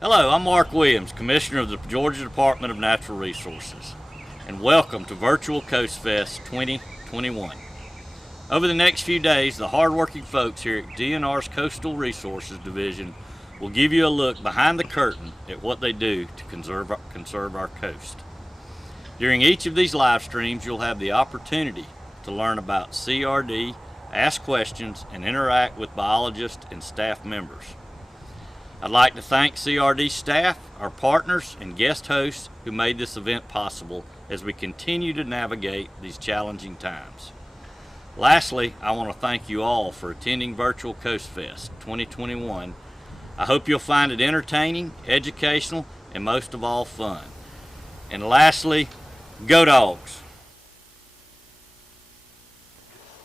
Hello, I'm Mark Williams, Commissioner of the Georgia Department of Natural Resources, and welcome to Virtual CoastFest 2021. Over the next few days, the hardworking folks here at DNR's Coastal Resources Division will give you a look behind the curtain at what they do to conserve our coast. During each of these live streams, you'll have the opportunity to learn about CRD, ask questions, and interact with biologists and staff members. I'd like to thank CRD staff, our partners, and guest hosts who made this event possible as we continue to navigate these challenging times. Lastly, I want to thank you all for attending Virtual CoastFest 2021. I hope you'll find it entertaining, educational, and most of all fun. And lastly, go Dogs!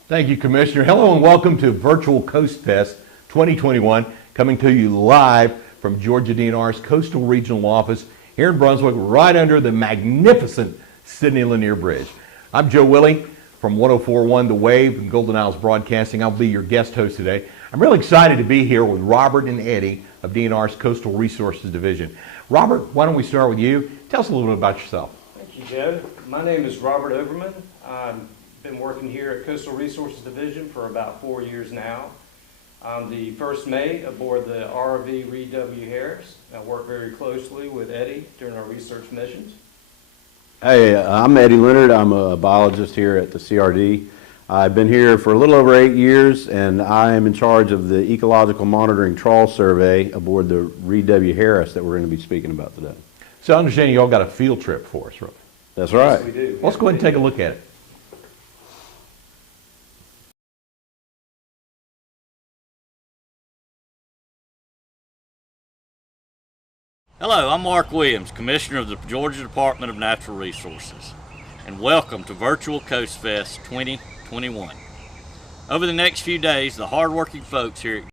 Thank you, Commissioner. Hello and welcome to Virtual CoastFest 2021, coming to you live from Georgia DNR's Coastal Regional Office here in Brunswick, right under the magnificent Sidney Lanier Bridge. I'm Joe Willie from 104.1 The Wave and Golden Isles Broadcasting. I'll be your guest host today. I'm really excited to be here with Robert and Eddie of DNR's Coastal Resources Division. Robert, why don't we start with you? Tell us a little bit about yourself. Thank you, Joe. My name is Robert Overman. I've been working here at Coastal Resources Division for about 4 years now. I'm the first mate aboard the RV Reid W. Harris. I work very closely with Eddie during our research missions. Hey, I'm Eddie Leonard. I'm a biologist here at the CRD. I've been here for a little over 8 years, and I am in charge of the Ecological Monitoring Trawl Survey aboard the Reid W. Harris that we're going to be speaking about today. So I understand you all got a field trip for us, really. That's right. Yes, we do. Let's go ahead and take a look at it. Hello, I'm Mark Williams, Commissioner of the Georgia Department of Natural Resources, and welcome to Virtual CoastFest 2021. Over the next few days, the hardworking folks here at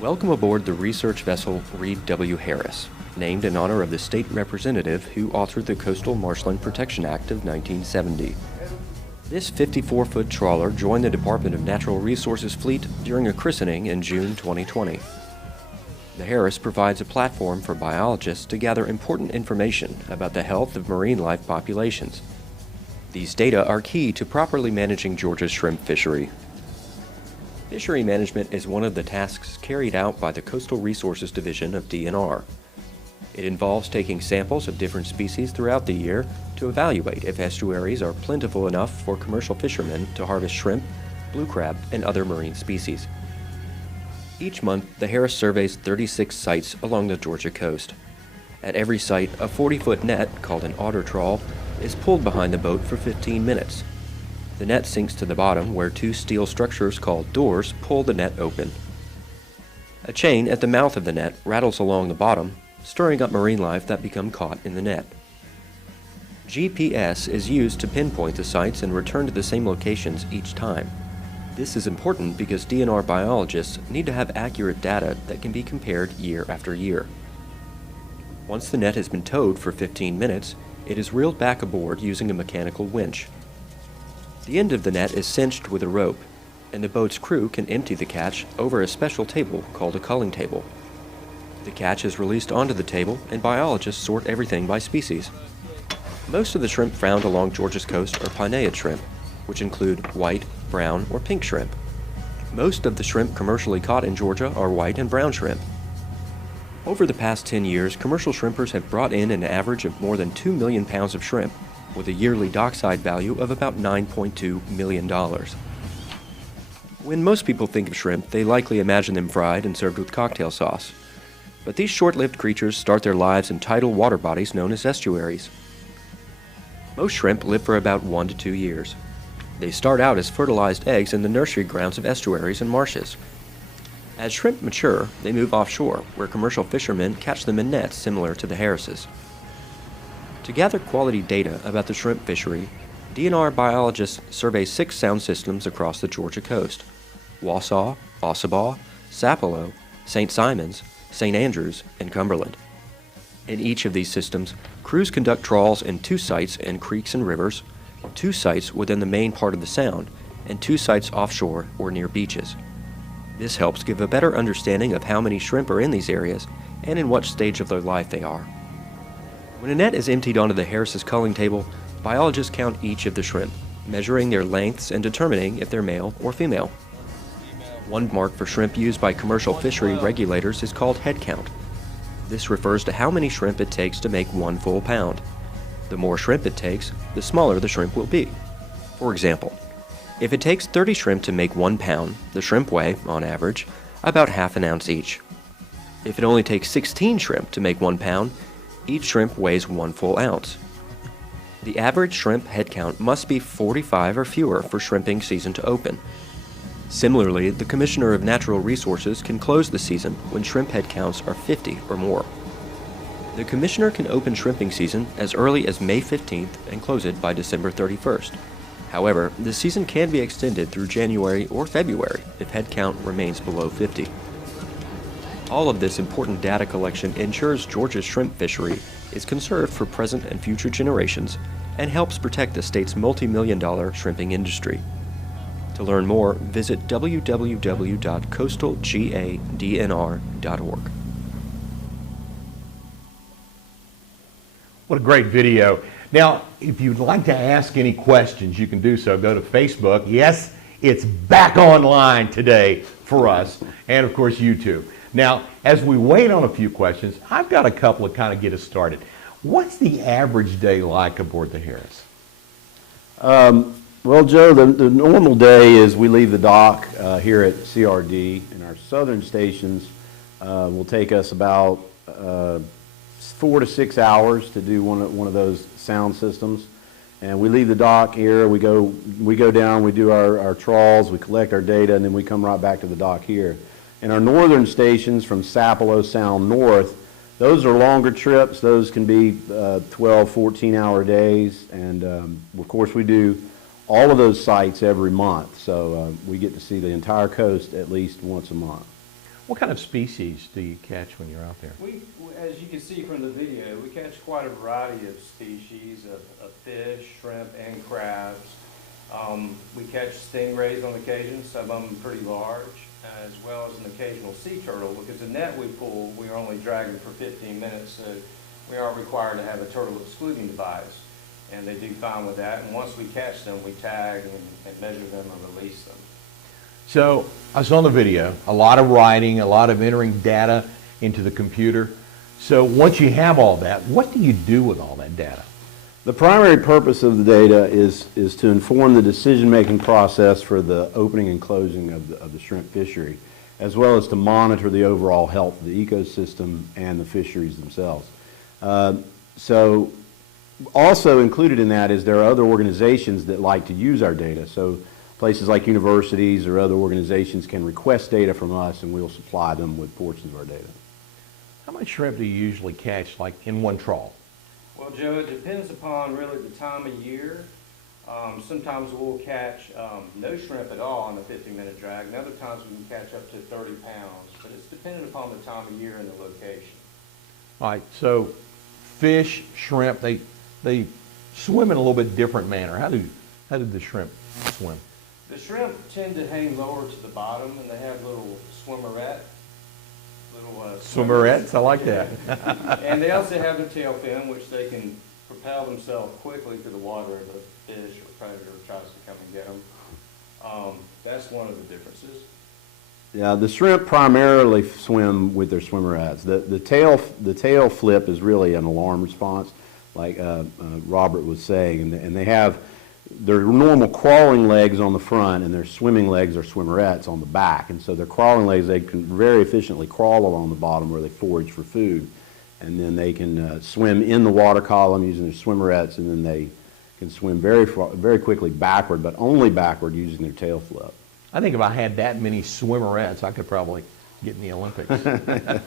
Welcome aboard the research vessel Reid W. Harris, named in honor of the state representative who authored the Coastal Marshland Protection Act of 1970. This 54-foot trawler joined the Department of Natural Resources fleet during a christening in June 2020. The Harris provides a platform for biologists to gather important information about the health of marine life populations. These data are key to properly managing Georgia's shrimp fishery. Fishery management is one of the tasks carried out by the Coastal Resources Division of DNR. It involves taking samples of different species throughout the year to evaluate if estuaries are plentiful enough for commercial fishermen to harvest shrimp, blue crab, and other marine species. Each month, the Harris surveys 36 sites along the Georgia coast. At every site, a 40-foot net, called an otter trawl, is pulled behind the boat for 15 minutes. The net sinks to the bottom where two steel structures called doors pull the net open. A chain at the mouth of the net rattles along the bottom, stirring up marine life that become caught in the net. GPS is used to pinpoint the sites and return to the same locations each time. This is important because DNR biologists need to have accurate data that can be compared year after year. Once the net has been towed for 15 minutes, it is reeled back aboard using a mechanical winch. The end of the net is cinched with a rope, and the boat's crew can empty the catch over a special table called a culling table. The catch is released onto the table, and biologists sort everything by species. Most of the shrimp found along Georgia's coast are pinnate shrimp, which include white, brown, or pink shrimp. Most of the shrimp commercially caught in Georgia are white and brown shrimp. Over the past 10 years, commercial shrimpers have brought in an average of more than 2 million pounds of shrimp, with a yearly dockside value of about $9.2 million. When most people think of shrimp, they likely imagine them fried and served with cocktail sauce. But these short-lived creatures start their lives in tidal water bodies known as estuaries. Most shrimp live for about 1 to 2 years. They start out as fertilized eggs in the nursery grounds of estuaries and marshes. As shrimp mature, they move offshore, where commercial fishermen catch them in nets similar to the Harris's. To gather quality data about the shrimp fishery, DNR biologists survey 6 sound systems across the Georgia coast: Wausau, Ossabaw, Sapelo, St. Simons, St. Andrews, and Cumberland. In each of these systems, crews conduct trawls in 2 sites in creeks and rivers, 2 sites within the main part of the sound, and 2 sites offshore or near beaches. This helps give a better understanding of how many shrimp are in these areas and in what stage of their life they are. When a net is emptied onto the Harris's culling table, biologists count each of the shrimp, measuring their lengths and determining if they're male or female. One mark for shrimp used by commercial fishery regulators is called head count. This refers to how many shrimp it takes to make 1 full pound. The more shrimp it takes, the smaller the shrimp will be. For example, if it takes 30 shrimp to make 1 pound, the shrimp weigh, on average, about ½ ounce each. If it only takes 16 shrimp to make 1 pound, each shrimp weighs 1 full ounce. The average shrimp head count must be 45 or fewer for shrimping season to open. Similarly, the Commissioner of Natural Resources can close the season when shrimp head counts are 50 or more. The Commissioner can open shrimping season as early as May 15th and close it by December 31st. However, the season can be extended through January or February if head count remains below 50. All of this important data collection ensures Georgia's shrimp fishery is conserved for present and future generations and helps protect the state's multi-million-dollar shrimping industry. To learn more, visit www.coastalgadnr.org. What a great video. Now, if you'd like to ask any questions, you can do so. Go to Facebook. Yes, it's back online today for us, and of course YouTube. Now, as we wait on a few questions, I've got a couple to kind of get us started. What's the average day like aboard the Harris? Well, Joe, the normal day is we leave the dock here at CRD, and our southern stations will take us about 4 to 6 hours to do one of those sound systems. And we leave the dock here, we go down, we do our trawls, we collect our data, and then we come right back to the dock here. And our northern stations from Sapelo Sound north, those are longer trips. Those can be 12, 14-hour days. And, of course, we do all of those sites every month. So we get to see the entire coast at least once a month. What kind of species do you catch when you're out there? As you can see from the video, we catch quite a variety of species of fish, shrimp, and crabs. We catch stingrays on occasion, some of them pretty large, as well as an occasional sea turtle, because the net we pull, we are only dragging for 15 minutes, so we aren't required to have a turtle excluding device. And they do fine with that, and once we catch them, we tag and measure them and release them. So, I saw in the video, a lot of writing, a lot of entering data into the computer. So once you have all that, what do you do with all that data? The primary purpose of the data is to inform the decision-making process for the opening and closing of the shrimp fishery, as well as to monitor the overall health of the ecosystem and the fisheries themselves. So also included in that is there are other organizations that like to use our data. So places like universities or other organizations can request data from us, and we'll supply them with portions of our data. How much shrimp do you usually catch, like in one trawl? Well, Joe, it depends upon really the time of year. Sometimes we'll catch no shrimp at all on a 50-minute drag, and other times we can catch up to 30 pounds, but it's dependent upon the time of year and the location. All right, so fish, shrimp, they swim in a little bit different manner. How do the shrimp swim? The shrimp tend to hang lower to the bottom, and they have little swimmerettes. Swimmerettes, I like that. And they also have their tail fin, which they can propel themselves quickly to the water if a fish or predator tries to come and get them. That's one of the differences. Yeah, the shrimp primarily swim with their swimmerettes. The tail flip is really an alarm response, like Robert was saying, and they have their normal crawling legs on the front, and their swimming legs are swimmerettes on the back. And so their crawling legs, they can very efficiently crawl along the bottom where they forage for food. And then they can swim in the water column using their swimmerettes, and then they can swim very quickly backward, but only backward using their tail flip. I think if I had that many swimmerettes, I could probably get in the Olympics.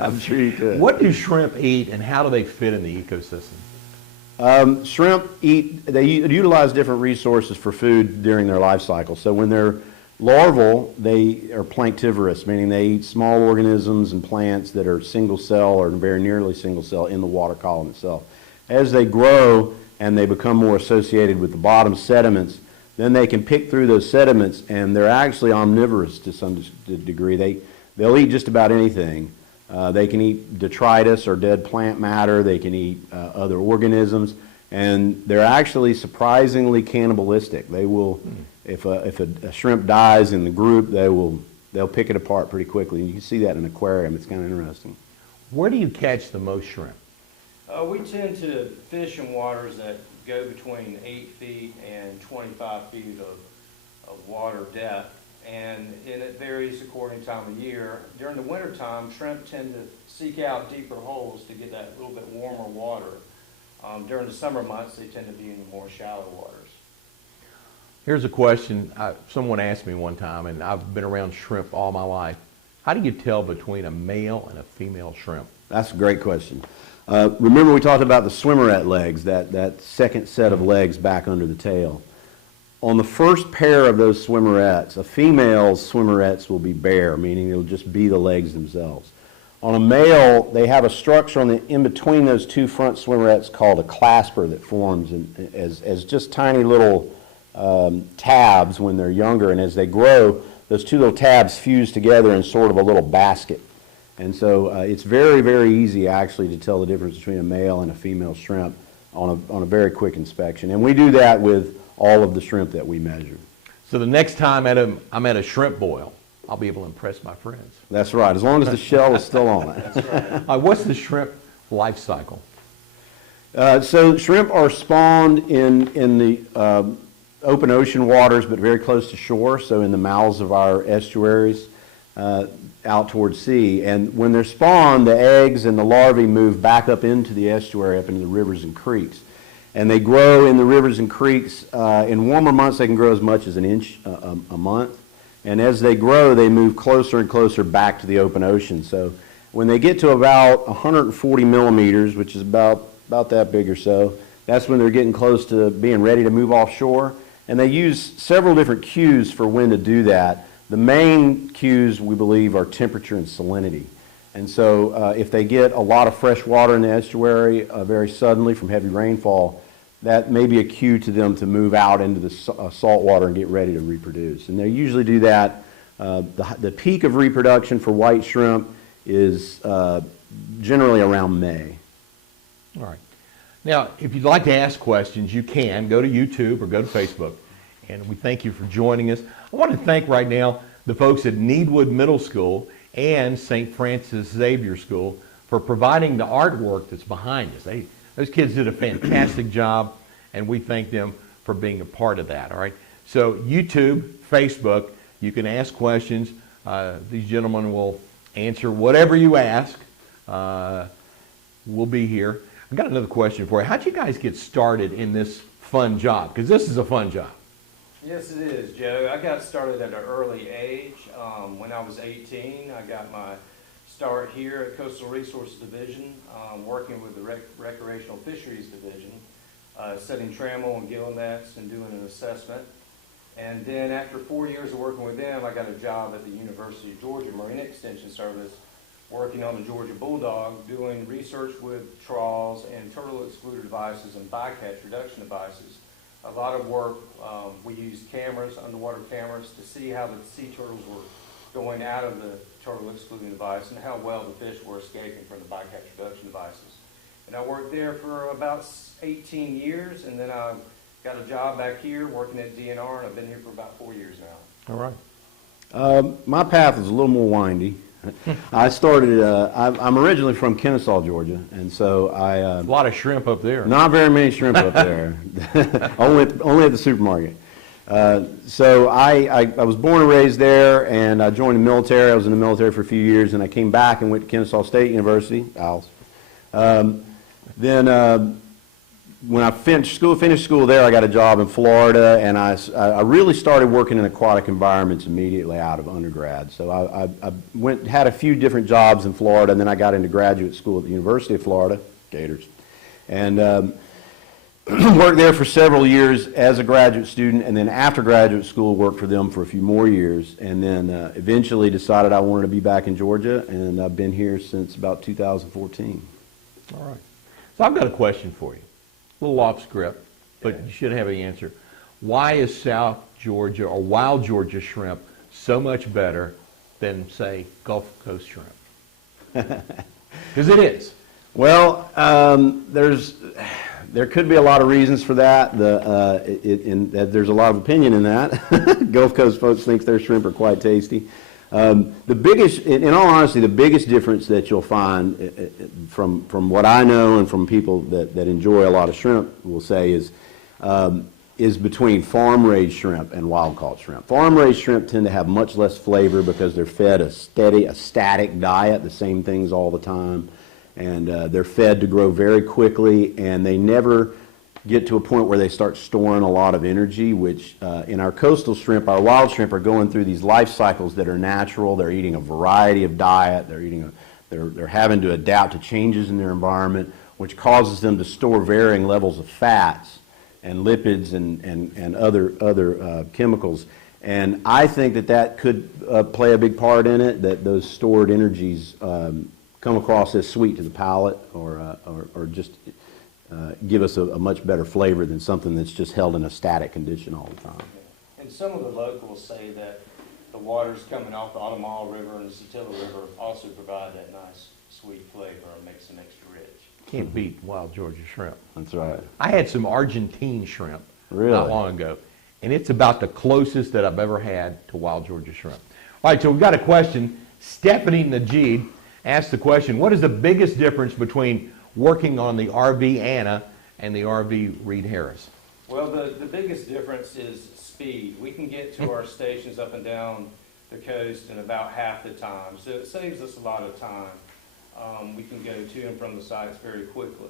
I'm sure you could. What do shrimp eat, and how do they fit in the ecosystem? Shrimp they utilize different resources for food during their life cycle. So when they're Larval, they are planktivorous, meaning they eat small organisms and plants that are single cell or very nearly single cell in the water column itself. As they grow and they become more associated with the bottom sediments, then they can pick through those sediments, and they're actually omnivorous to some degree. They'll eat just about anything. They can eat detritus or dead plant matter. They can eat other organisms, and they're actually surprisingly cannibalistic. They will, if a shrimp dies in the group, they'll pick it apart pretty quickly. You can see that in an aquarium. It's kind of interesting. Where do you catch the most shrimp? We tend to fish in waters that go between 8 feet and 25 feet of water depth, and it varies according to time of year. During the wintertime, shrimp tend to seek out deeper holes to get that little bit warmer water. During the summer months, they tend to be in the more shallow waters. Here's a question someone asked me one time, and I've been around shrimp all my life. How do you tell between a male and a female shrimp? That's a great question. Remember we talked about the swimmerette legs, that second set of legs back under the tail. On the first pair of those swimmerettes, a female's swimmerettes will be bare, meaning it'll just be the legs themselves. On a male, they have a structure in between those two front swimmerettes called a clasper that forms as just tiny little tabs when they're younger, and as they grow, those two little tabs fuse together in sort of a little basket. And so it's very, very easy actually to tell the difference between a male and a female shrimp on a very quick inspection. And we do that with all of the shrimp that we measure. So the next time I'm at a shrimp boil, I'll be able to impress my friends. That's right, as long as the shell is still on it. That's right. What's the shrimp life cycle? So shrimp are spawned in the open ocean waters, but very close to shore, so in the mouths of our estuaries out towards sea. And when they're spawned, the eggs and the larvae move back up into the estuary, up into the rivers and creeks. And they grow in the rivers and creeks. In warmer months, they can grow as much as an inch a month. And as they grow, they move closer and closer back to the open ocean. So when they get to about 140 millimeters, which is about that big or so, that's when they're getting close to being ready to move offshore. And they use several different cues for when to do that. The main cues, we believe, are temperature and salinity. And so if they get a lot of fresh water in the estuary very suddenly from heavy rainfall, that may be a cue to them to move out into the salt water and get ready to reproduce. And they usually do that. The peak of reproduction for white shrimp is generally around May. All right. Now, if you'd like to ask questions, you can go to YouTube or go to Facebook. And we thank you for joining us. I want to thank right now the folks at Needwood Middle School and St. Francis Xavier School for providing the artwork that's behind us. Those kids did a fantastic job, and we thank them for being a part of that. All right. So YouTube, Facebook, you can ask questions. These gentlemen will answer whatever you ask. We'll be here. I've got another question for you. How'd you guys get started in this fun job? Because this is a fun job. Yes, it is, Joe. I got started at an early age. When I was 18, I got my start here at Coastal Resources Division, working with the Recreational Fisheries Division, setting trammel and gill nets and doing an assessment. And then after 4 years of working with them, I got a job at the University of Georgia Marine Extension Service, working on the Georgia Bulldog, doing research with trawls and turtle excluder devices and bycatch reduction devices. A lot of work, we used cameras, underwater cameras, to see how the sea turtles were going out of the turtle excluding device and how well the fish were escaping from the bycatch reduction devices. And I worked there for about 18 years, and then I got a job back here working at DNR, and I've been here for about 4 years now. All right. My path is a little more windy. I started, I'm originally from Kennesaw, Georgia, and so A lot of shrimp up there. not very many shrimp up there, only at the supermarket. So I was born and raised there, and I joined the military. I was in the military for a few years, and I came back and went to Kennesaw State University, Owls. Then when I finished school there, I got a job in Florida, and I really started working in aquatic environments immediately out of undergrad. So I had a few different jobs in Florida, and then I got into graduate school at the University of Florida, Gators. And worked there for several years as a graduate student, and then after graduate school worked for them for a few more years, and then eventually decided I wanted to be back in Georgia, and I've been here since about 2014. All right. So I've got a question for you. A little off script, but you should have an answer. Why is South Georgia or Wild Georgia shrimp so much better than, say, Gulf Coast shrimp? Because it is. Well, there could be a lot of reasons for that. There's a lot of opinion in that. Gulf Coast folks think their shrimp are quite tasty. The biggest, in all honesty, the biggest difference that you'll find from what I know and from people that enjoy a lot of shrimp will say is between farm-raised shrimp and wild-caught shrimp. Farm-raised shrimp tend to have much less flavor because they're fed a static diet, the same things all the time, and they're fed to grow very quickly, and they never get to a point where they start storing a lot of energy, which in our coastal shrimp, our wild shrimp are going through these life cycles that are natural. They're eating a variety of diet. They're having to adapt to changes in their environment, which causes them to store varying levels of fats and lipids and other chemicals. And I think that could play a big part in it, that those stored energies come across as sweet to the palate or just give us a much better flavor than something that's just held in a static condition all the time. And some of the locals say that the waters coming off the Ottawa River and the Satilla River also provide that nice sweet flavor and makes them extra rich. Can't beat Wild Georgia shrimp. That's right. I had some Argentine shrimp Really? not long ago, and it's about the closest that I've ever had to Wild Georgia shrimp. All right, so we've got a question. Stephanie Najid asked the question, what is the biggest difference between working on the RV Anna and the RV Reid Harris? Well, the biggest difference is speed. We can get to our stations up and down the coast in about half the time, so it saves us a lot of time. We can go to and from the sites very quickly.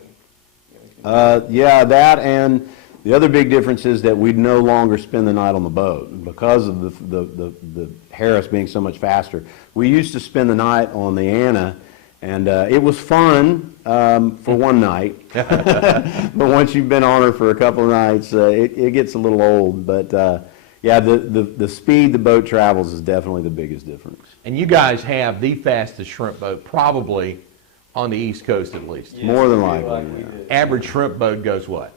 Yeah, that, and the other big difference is that we'd no longer spend the night on the boat because of the Harris being so much faster. We used to spend the night on the Anna, and it was fun for one night, but once you've been on her for a couple of nights, it gets a little old. But yeah, the speed the boat travels is definitely the biggest difference. And you guys have the fastest shrimp boat probably on the East Coast at least. Yes, More than we likely, like we yeah. do. Average shrimp boat goes what?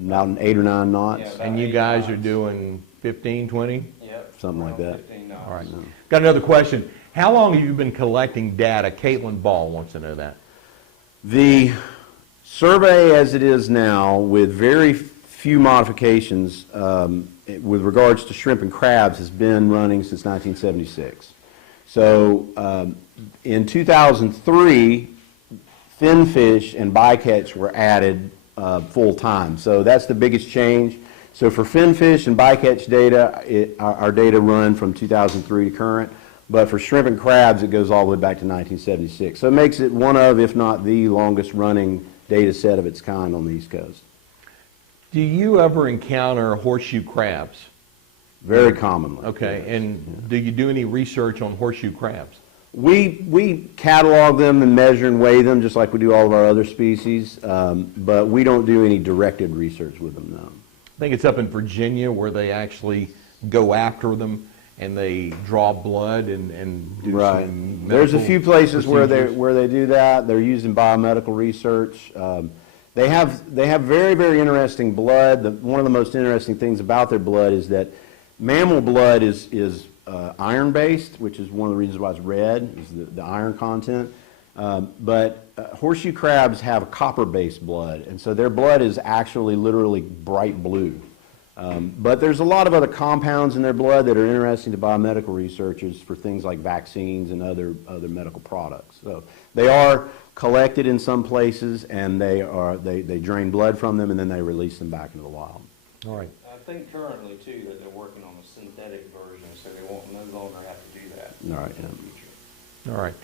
About 8 or 9 knots, Yeah, about And you 8 guys are knots. doing 15, 20? Yep, something like around that. 15 knots. All right. Got another question. How long have you been collecting data? Caitlin Ball wants to know that. The survey as it is now, with very few modifications with regards to shrimp and crabs, has been running since 1976. So in 2003, finfish and bycatch were added full time. So that's the biggest change. So for finfish and bycatch data, our data run from 2003 to current. But for shrimp and crabs, it goes all the way back to 1976. So it makes it one of, if not the longest running data set of its kind on the East Coast. Do you ever encounter horseshoe crabs? Very commonly. Okay, and do you do any research on horseshoe crabs? We catalog them and measure and weigh them just like we do all of our other species, but we don't do any directed research with them, no. I think it's up in Virginia where they actually go after them and they draw blood and do Right. some There's a medical few places where procedures. they do that. They're used in biomedical research. They have very, very interesting blood. One of the most interesting things about their blood is that mammal blood is iron-based, which is one of the reasons why it's red, is the iron content. But horseshoe crabs have a copper-based blood, and so their blood is actually literally bright blue. But there's a lot of other compounds in their blood that are interesting to biomedical researchers for things like vaccines and other medical products. So they are collected in some places, and they drain blood from them, and then they release them back into the wild. All right. I think currently, too, that they're working on a synthetic version, so they won't no longer have to do that All right, in the yeah. future. All right.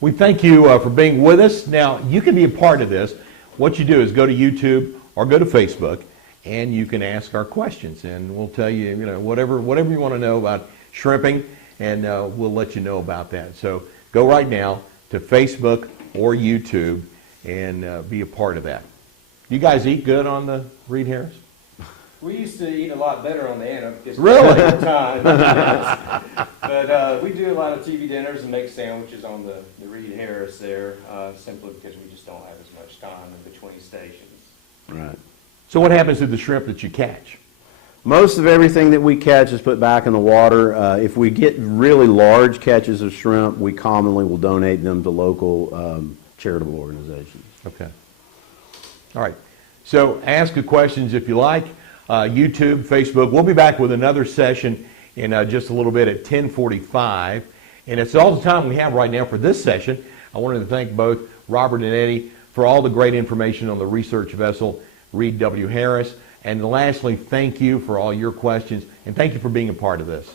We thank you for being with us. Now, you can be a part of this. What you do is go to YouTube or go to Facebook, and you can ask our questions, and we'll tell you, whatever you want to know about shrimping, and we'll let you know about that. So go right now to Facebook or YouTube and be a part of that. You guys eat good on the Reid Harris? We used to eat a lot better on the Anna because Really? time. Yes. But we do a lot of TV dinners and make sandwiches on the Reid Harris there, simply because we just don't have as much time in between stations. Right. So what happens to the shrimp that you catch? Most of everything that we catch is put back in the water. If we get really large catches of shrimp, we commonly will donate them to local charitable organizations. Okay. All right. So ask the questions if you like. YouTube, Facebook. We'll be back with another session in just a little bit at 10:45. And it's all the time we have right now for this session. I wanted to thank both Robert and Eddie for all the great information on the research vessel Reid W. Harris. And lastly, thank you for all your questions, and thank you for being a part of this.